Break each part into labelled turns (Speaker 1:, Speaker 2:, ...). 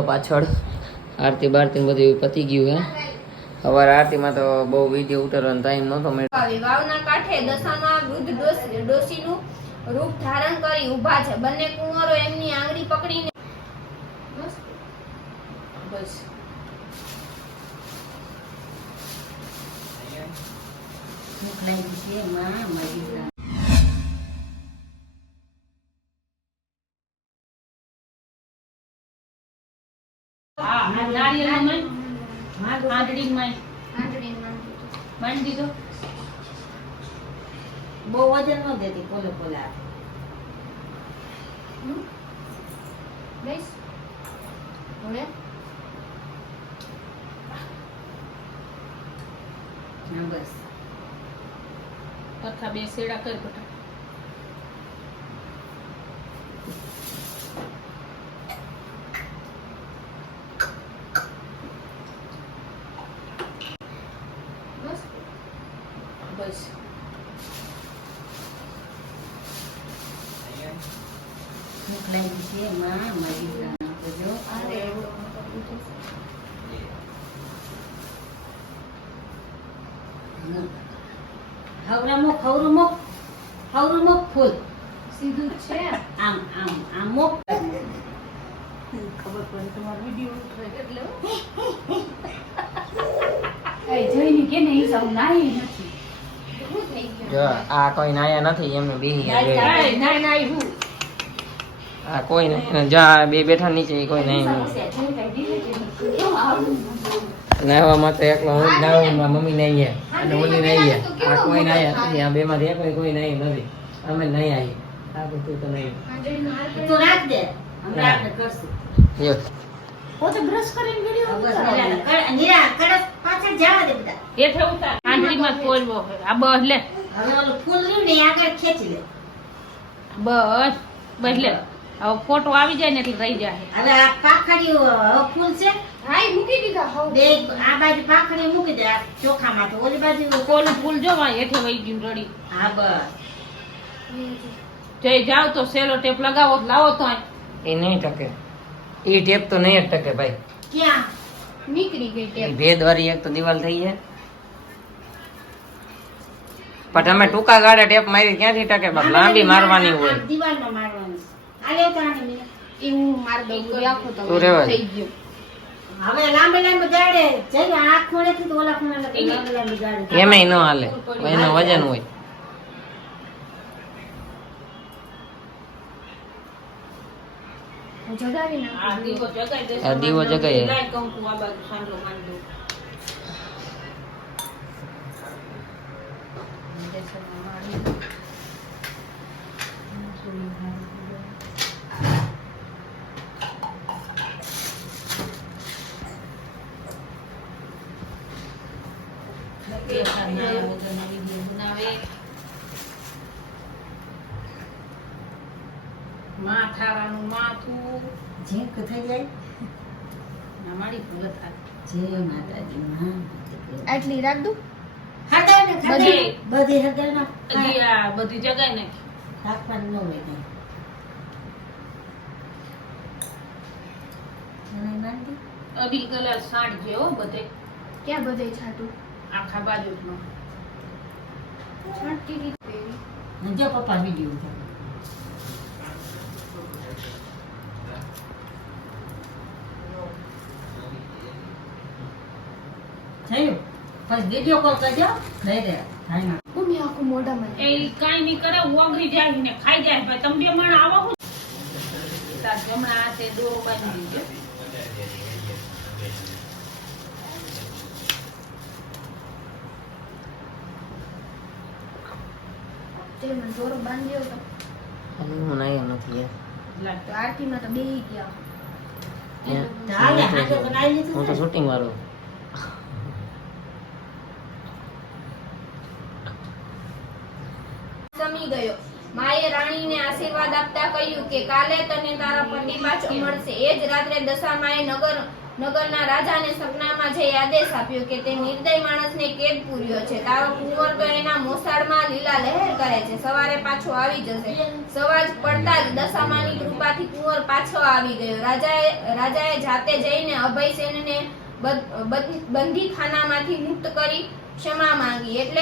Speaker 1: પાછળ આરતી બારતી બધું પતી ગયું હે. સવારે આરતીમાં તો બહુ વીડિયો ઉતારવાનો ટાઈમ નહોતો મળ્યો.
Speaker 2: વાવના કાંઠે દશામાં વૃદ્ધ ડોસી- ડોશીનું રૂપ ધારણ કરી ઊભા છે. બંને કુંવરો એમની આંગળી પકડીને બસ. બસ
Speaker 3: મોકલાવી છે માં મારી
Speaker 4: હા આ નારિયેળનું મન. આંધળીમાં
Speaker 2: આંગળીમાં.
Speaker 4: બાંધી દીધો
Speaker 3: બહુ વજન ન દેતી પોલે પોલે?
Speaker 2: બસ. હવે?
Speaker 3: હા બસ.
Speaker 4: પથ્થા બે શેડા કર બેટા
Speaker 3: મોકલાવી છે માં મારી જો
Speaker 2: અરે,
Speaker 3: હવરા મુક હવરું મુક હવરું મુક ફૂલ
Speaker 2: સીધું જ છે
Speaker 3: આમ આમ આમ મુક
Speaker 4: ખબર પડે તમારો વીડિયો
Speaker 2: એટલે
Speaker 4: કઈ જોઈને કે નહીં સૌ નાઈ નથી
Speaker 2: શું થઈ ગયું
Speaker 1: જો આ કોઈ નાયા નથી એમને બેહી ગયા બે.
Speaker 4: નાઈ નાઈ નાઈ હું
Speaker 1: આ કોઈ નહીં. જા બે બેઠા નીચે કોઈ નહીં. નાહવા માટે એકલો હું નાહું મારી મમ્મી નહીં ગયા અને ઓલી નહીં ગયા આ કોઈ નહીં આ બે માંથી કોઈ કોઈ નહીં નથી. અમે નહીં આવી આ બધું તો નહીં.
Speaker 3: તું રાખ દે. હમણાં આપણે કરશું.
Speaker 1: જો
Speaker 4: પોતે બ્રશ કરીને વીડિયો
Speaker 3: નીરા કડક પાછળ જવા દે બધા.
Speaker 4: હેઠે ઉતાર. આંધળીમાં ફોલવો આ બસ લે.
Speaker 3: હવે ઓલું ફૂલ ને આગળ ખેંચી લે.
Speaker 4: બસ બસ લે. હવે ફોટો આવી જાય ને એટલે રહી જાય.
Speaker 3: હવે આ પાખડીઓ ફૂલ છે?
Speaker 2: હા મૂકી દીધા હો
Speaker 3: બે આ બાજુ પાખડી મૂકી દે આ ચોખામાં તો. ઓલી બાજુ
Speaker 4: કોલું ફૂલ જો વાં હેઠે વહી ગયું રડી.
Speaker 3: હા બસ.
Speaker 4: જઈ જાવ તો સેલો ટેપ લગાવો તો લાવો તો.
Speaker 1: એ નહીં ટકે. એ ટેપ તો નહીં જ ટકે ભાઈ.
Speaker 3: ક્યાં?
Speaker 2: નીકળી ગઈ ટેપ.
Speaker 1: ભેદવારી એક તો દિવાલ થઈ છે. પણ તમે ટૂંકા ગાળે ટેપ મારી ક્યાંથી ટકે? લાંબી મારવાની હોય.
Speaker 3: દિવાલમાં મારવાની. આ લે તો આને મીરા.
Speaker 2: દઉં રાખો તો
Speaker 1: તું.
Speaker 2: થઈ ગયો
Speaker 3: હવે લાંબે લાંબે જાડે જઈ આ તો ઓલા ખૂણે લાંબે લાંબે ગાડે
Speaker 1: એમાંય ન હાલે એનું વજન હોય
Speaker 4: આ દીવો જગાઈ દેશો.
Speaker 1: આ દીવો જગાઈએ.
Speaker 4: લાય કંકુ આ બાજુ સાંજલો માંડી દઉં. દેશોમાં માંડી દઉં.
Speaker 3: બે ખાના વગરના વીડિયો
Speaker 4: બનાવે. માથારાનું માથું.
Speaker 3: ઝીંક થઈ જાય.
Speaker 4: ના મારી ભૂલ થાય.
Speaker 3: જય માતાજી માં
Speaker 2: આટલી રાખ દઉં.
Speaker 3: હગાય ને
Speaker 4: બધી-
Speaker 3: બધી હગાય ના
Speaker 4: હજી આ બધી જગાય ને
Speaker 3: રાખવાનું ન હોય કઈ?
Speaker 4: અઢી કલાક સાંજ જેવો બધે.
Speaker 2: ક્યાં બધે છાટું?
Speaker 4: આખા
Speaker 2: બાજુ
Speaker 3: છાંટી જો પપ્પા વીડિયો. થયું? પછી વીડિયો કોલ કરજો. નહીં રે
Speaker 2: મમ્મી આખું મોઢામાં
Speaker 4: એ કાંઈ નહીં કરે ઓગળી જાય ને ખાઈ જાય. ભાઈ તમે બે આવો હું તાર જમણા હાથે દોરો બાંધી દીધો.
Speaker 2: તે મને દોરો બાંધ્યો તો.
Speaker 1: હું નાયા નથી યાર.
Speaker 4: લાગ.
Speaker 2: તો આરતીમાં તો બેહી ગયા.
Speaker 1: હું. તો શૂટિંગ વાળો.
Speaker 2: સમી ગયો. માએ રાણીને આશીર્વાદ આપતા કહ્યું કે કાલે તને તારા પતિ પાછો મળશે. એ જ રાત્રે દશામાએ નગર નગરના રાજાને સપનામાં જઈ આદેશ આપ્યો કે તે નિર્દય માણસને કેદ પૂર્યો છે. તારો કુંવર તો લીલા લહેર કરે છે. સવારે પાછો આવી જશે. સવાજ પડતા જ દશામાની કૃપાથી કુંવર પાછો આવી ગયો. રાજાએ રાજાએ જાતે જઈને અભયસેનને બદ- બદ- બંદીખાનામાંથી મુક્ત કરી ક્ષમા માંગી. એટલે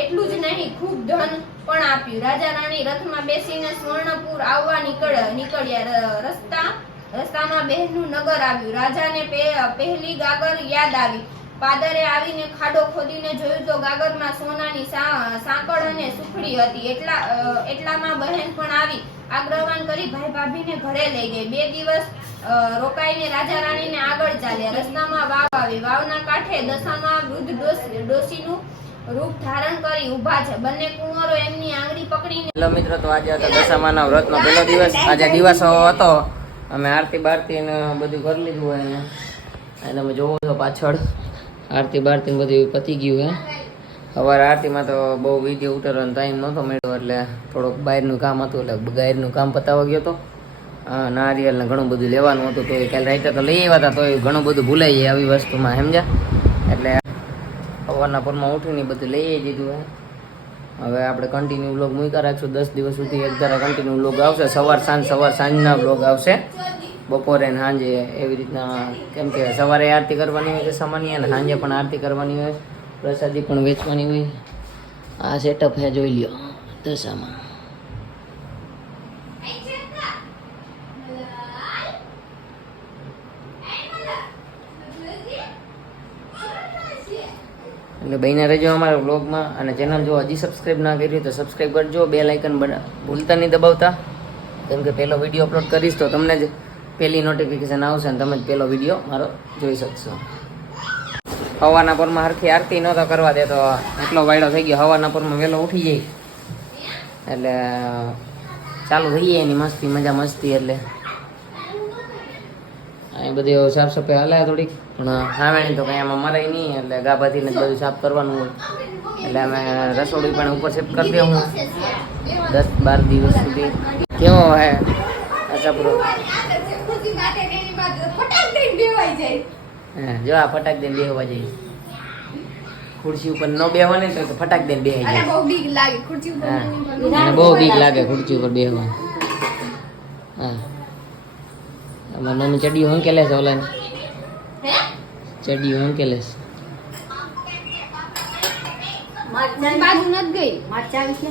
Speaker 2: એટલું જ નહીં, ખૂબ ધન પણ આપ્યું. રાજા રાણી રથમાં બેસીને સ્વર્ણપુર આવવા નીકળ, નીકળ્યા. ર- રસ્તા, રસ્તામાં બહેનનું નગર આવ્યું. રાજાને પહેલી ગાગર યાદ આવી. પાદરે આવીને ખાડો ખોદીને જોયું તો ગાગરમાં સોનાની સાંકળ અને સુખડી હતી. એટલા એટલામાં બહેન પણ આવી આગ્રહવાન કરી ભાઈ ભાભીને ઘરે લઈ ગઈ. બે દિવસ રોકાઈને રાજા રાણીને આગળ ચાલ્યા. રસ્તામાં વાવ આવી. વાવના કાંઠે દશામાં વૃદ્ધ ડોશીનું રૂપ ધારણ કરી ઊભા છે. બંને કુંવરો એમની આંગળી પકડીને
Speaker 1: હેલો મિત્રો, તો આજે હતો દશામાના વ્રતનો પહેલો દિવસ. આજે દિવસો હતો. અમે આરતી બારતી ને બધું કરી લીધું હોય અને તમે જોવો છો પાછળ. આરતી બારતી બધું પતી ગયું હે. સવારે આરતીમાં તો બહુ વીડિયો ઉતારવાનો ટાઈમ નહોતો મળ્યો, એટલે થોડોક બહારનું કામ હતું, એટલે બહારનું કામ પતાવવા ગયો હતો નારિયલને ઘણું બધું લેવાનું હતું તો એ કાલે રાતે તો લઈ આવ્યા હતા તો એ ઘણું બધું ભૂલાઈ જાય આવી વસ્તુમાં, સમજ્યા? એટલે સવારના પરમાં ઉઠીને બધું લઈ આવી દીધું હે. હવે આપણે કન્ટિન્યુ બ્લોગ મૂક્યા રાખશું, દસ દિવસ સુધી એક ધારા કન્ટિન્યુ બ્લોગ આવશે. સવાર સાંજ, સવાર સાંજના બ્લોગ આવશે. બપોરે ને સાંજે એવી રીતના કેમ કે સવારે આરતી કરવાની હોય છે સામાન્ય અને સાંજે પણ આરતી કરવાની હોય. પ્રસાદી પણ વેચવાની હોય. આ સેટઅપ હે જોઈ લ્યો, દશામાં. એટલે બહીને રહેજો અમારા વ્લોગમાં અને ચેનલ જો હજી સબસ્ક્રાઈબ ના કરી તો સબસ્ક્રાઈબ કરજો. બે લાઇકન ભૂલતા નહીં દબાવતા. કેમ કે પહેલો વીડિયો અપલોડ કરીશ તો તમને જ પહેલી નોટિફિકેશન આવશે અને તમે જ પહેલો વીડિયો મારો જોઈ શકશો. હવાના પરમાં હરખી આરતી નહોતો કરવા દે તો એટલો વાયડો થઈ ગયો. હવાના પરમાં વહેલો ઉઠી જાય. એટલે, ચાલુ થઈ જાય એની મસ્તી, મજા મસ્તી એટલે. અહીં બધી સાફ સફાઈ હાલે થોડીક. પણ હાવેણી તો કંઈ આમાં મરાય નહીં, એટલે ગાભાથી ને બધું સાફ કરવાનું હોય. એટલે અમે રસોડું પણ ઉપર શિફ્ટ કરી દઉં દસ બાર દિવસ સુધી. કેવો હે? આશાપુરો હા જો આ ફટાક દઈને બેહવા જઈએ. ખુરશી ઉપર ન બેહવા ને તો ફટાક દઈને બેહી જાય.
Speaker 2: બહુ બીક લાગે ખુરશી ઉપર
Speaker 1: હા. બહુ બીક લાગે ખુરશી ઉપર બેહવા. હા. નાની મમ્મી ચડીઓ હંકેલે છે ઓલા
Speaker 2: હે?
Speaker 1: હું હંકેલે છે.
Speaker 3: મારી
Speaker 2: બાજુ નથી ગઈ.
Speaker 3: મરચાં વિશે